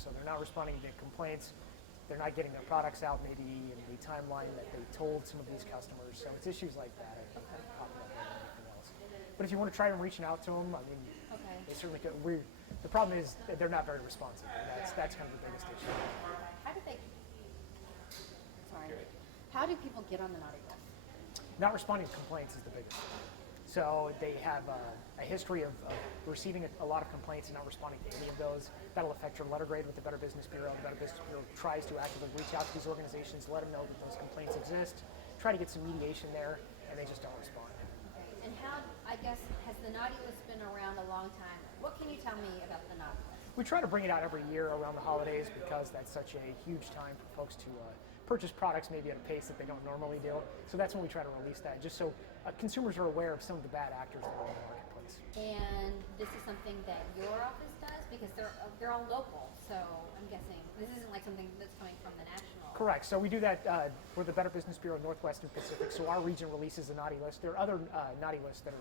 So they're not responding to complaints. They're not getting their products out maybe in the timeline that they told some of these customers. So it's issues like that I think that pop up more than anything else. But if you want to try and reaching out to them, I mean, they certainly could. The problem is that they're not very responsive. That's kind of the biggest issue. How do they? Sorry. How do people get on the naughty list? Not responding to complaints is the biggest thing. So they have a history of receiving a lot of complaints and not responding to any of those. That'll affect your letter grade with the Better Business Bureau. The Better Business Bureau tries to actively reach out to these organizations, let them know that those complaints exist, try to get some mediation there, and they just don't respond. Okay. And how, I guess, has the naughty list been around a long time? What can you tell me about the naughty list? We try to bring it out every year around the holidays because that's such a huge time for folks to purchase products maybe at a pace that they don't normally do. So that's when we try to release that, just so consumers are aware of some of the bad actors that are in the marketplace. And this is something that your office does? Because they're all local, so I'm guessing this isn't like something that's coming from the national. Correct. So we do that for the Better Business Bureau Northwest and Pacific. So our region releases a naughty list. There are other naughty lists that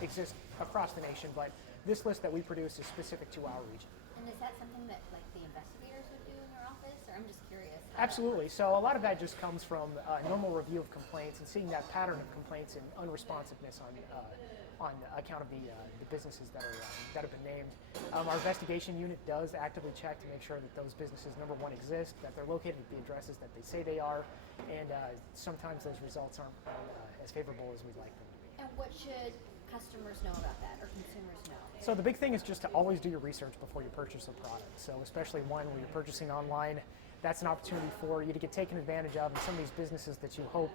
exist across the nation, but this list that we produce is specific to our region. And is that something that like the investigators would do in your office? Or I'm just curious. Absolutely. So a lot of that just comes from normal review of complaints and seeing that pattern of complaints and unresponsiveness on account of the businesses that have been named. Our investigation unit does actively check to make sure that those businesses, number one, exist, that they're located at the addresses that they say they are, and sometimes those results aren't as favorable as we'd like them to be. And what should customers know about that, or consumers know? So the big thing is just to always do your research before you purchase a product. So especially one where you're purchasing online, that's an opportunity for you to get taken advantage of, and some of these businesses that you hope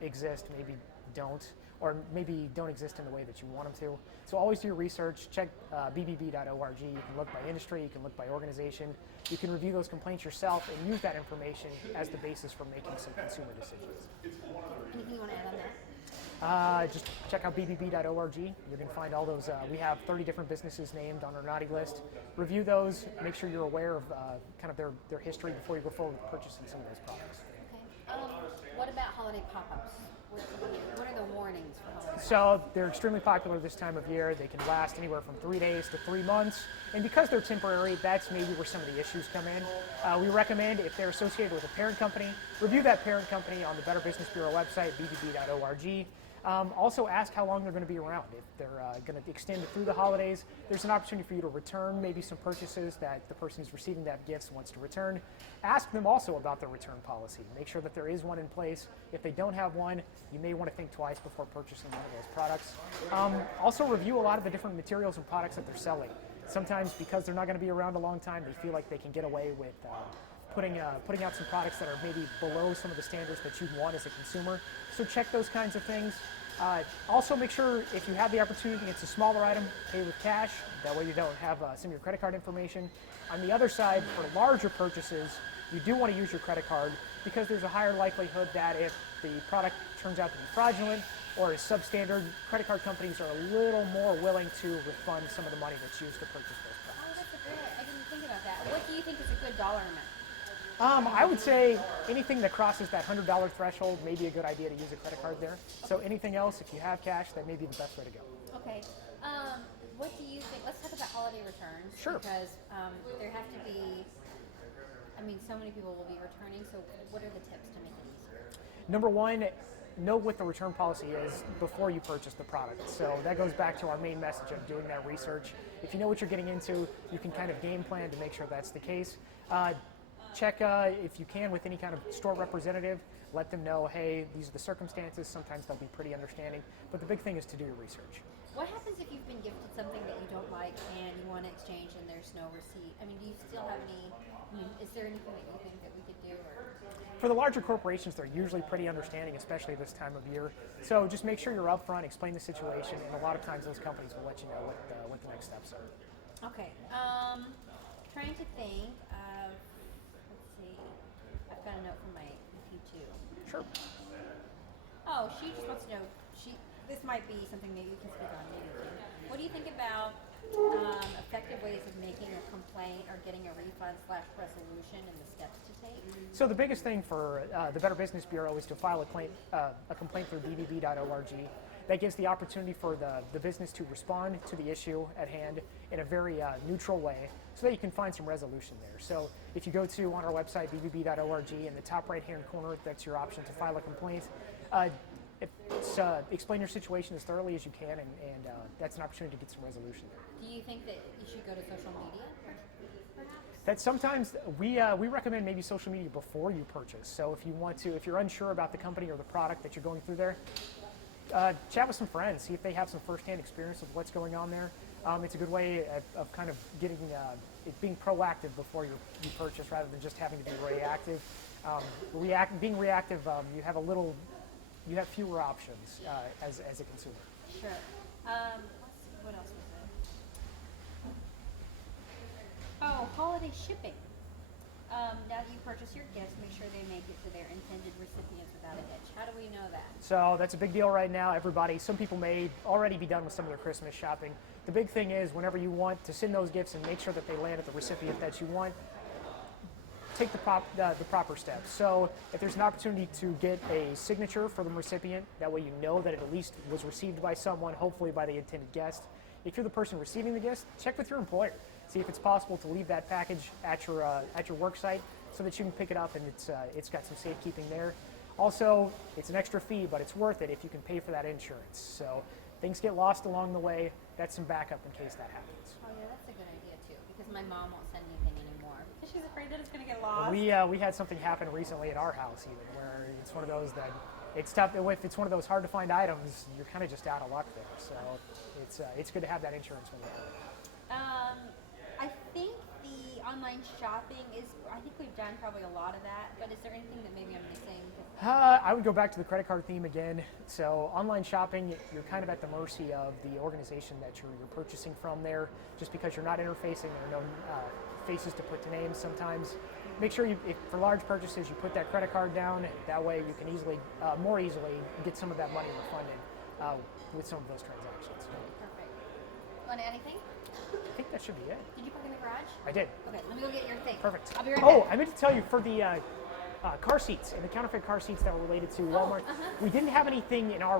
exist maybe don't, or maybe don't exist in the way that you want them to. So always do your research, check bbb.org, you can look by industry, you can look by organization, you can review those complaints yourself and use that information as the basis for making some consumer decisions. Anything you want to add on that? Just check out bbb.org. You can find all those. We have 30 different businesses named on our naughty list. Review those. Make sure you're aware of kind of their history before you go forward with purchasing some of those products. Okay. What about holiday pop-ups? What are the warnings for holiday? So they're extremely popular this time of year. They can last anywhere from 3 days to 3 months. And because they're temporary, that's maybe where some of the issues come in. We recommend if they're associated with a parent company, review that parent company on the Better Business Bureau website, bbb.org. Also ask how long they're going to be around. If they're going to extend it through the holidays, there's an opportunity for you to return maybe some purchases that the person who's receiving that gift wants to return. Ask them also about their return policy. Make sure that there is one in place. If they don't have one, you may want to think twice before purchasing one of those products. Also review a lot of the different materials and products that they're selling. Sometimes because they're not going to be around a long time, they feel like they can get away with putting out some products that are maybe below some of the standards that you'd want as a consumer. So check those kinds of things. Also make sure if you have the opportunity, it's a smaller item, pay with cash. That way you don't have some of your credit card information. On the other side, for larger purchases, you do want to use your credit card because there's a higher likelihood that if the product turns out to be fraudulent or is substandard, credit card companies are a little more willing to refund some of the money that's used to purchase those products. Oh, that's a great. I didn't think about that. What do you think is a good dollar amount? I would say anything that crosses that $100 threshold may be a good idea to use a credit card there. So anything else, if you have cash, that may be the best way to go. Okay. What do you think? Let's talk about holiday returns. Sure. Because there have to be, so many people will be returning, so what are the tips to make it easier? Number one, know what the return policy is before you purchase the product. So that goes back to our main message of doing that research. If you know what you're getting into, you can kind of game plan to make sure that's the case. Check, if you can, with any kind of store representative. Let them know, hey, these are the circumstances. Sometimes they'll be pretty understanding. But the big thing is to do your research. What happens if you've been gifted something that you don't like and you want to exchange and there's no receipt? Do you still have any, is there anything that you think that we could do? For the larger corporations, they're usually pretty understanding, especially this time of year. So just make sure you're upfront, explain the situation, and a lot of times those companies will let you know what the next steps are. Okay. Trying to think of, let's see, I've got a note from my VP too. Sure. Oh, she just wants to know, this might be something that you can speak on maybe too. What do you think about effective ways of making a complaint or getting a refund/resolution and the steps to take? So the biggest thing for the Better Business Bureau is to file a complaint through bbb.org. that gives the opportunity for the business to respond to the issue at hand in a very neutral way so that you can find some resolution there. So if you go to on our website, bbb.org, in the top right-hand corner, that's your option to file a complaint. Explain your situation as thoroughly as you can, and that's an opportunity to get some resolution there. Do you think that you should go to social media, perhaps? That sometimes we recommend maybe social media before you purchase. So if you're unsure about the company or the product that you're going through there, chat with some friends, see if they have some firsthand experience of what's going on there. It's a good way of kind of getting being proactive before you purchase rather than just having to be reactive. Being reactive, you have fewer options as a consumer. Sure. Let's see, what else was there? Oh, holiday shipping. Now that you purchase your gifts, make sure they make it to their intended recipients without a hitch. How do we know that? So that's a big deal right now. Some people may already be done with some of their Christmas shopping. The big thing is whenever you want to send those gifts and make sure that they land at the recipient that you want, take the proper steps. So if there's an opportunity to get a signature for the recipient, that way you know that it at least was received by someone, hopefully by the intended guest. If you're the person receiving the gift, check with your employer. See if it's possible to leave that package at your work site so that you can pick it up and it's got some safekeeping there. Also, it's an extra fee, but it's worth it if you can pay for that insurance. So things get lost along the way. That's some backup in case that happens. Oh yeah, that's a good idea too, because my mom won't send anything anymore because she's afraid that it's going to get lost. We had something happen recently at our house even where it's one of those that it's tough. If it's one of those hard to find items, you're kind of just out of luck there. So it's good to have that insurance when you have it. I think the online shopping I think we've done probably a lot of that, but is there anything that maybe I'm missing? I would go back to the credit card theme again. So online shopping, you're kind of at the mercy of the organization that you're purchasing from there. Just because you're not interfacing, there are no faces to put to names sometimes. Make sure for large purchases, you put that credit card down. That way you can more easily get some of that money refunded with some of those transactions. Perfect. Want anything? I think that should be it. Did you park in the garage? I did. Okay, let me go get your thing. Perfect. I'll be right Oh, back. I meant to tell you, for the car seats and the counterfeit car seats that were related to Walmart, we didn't have anything in our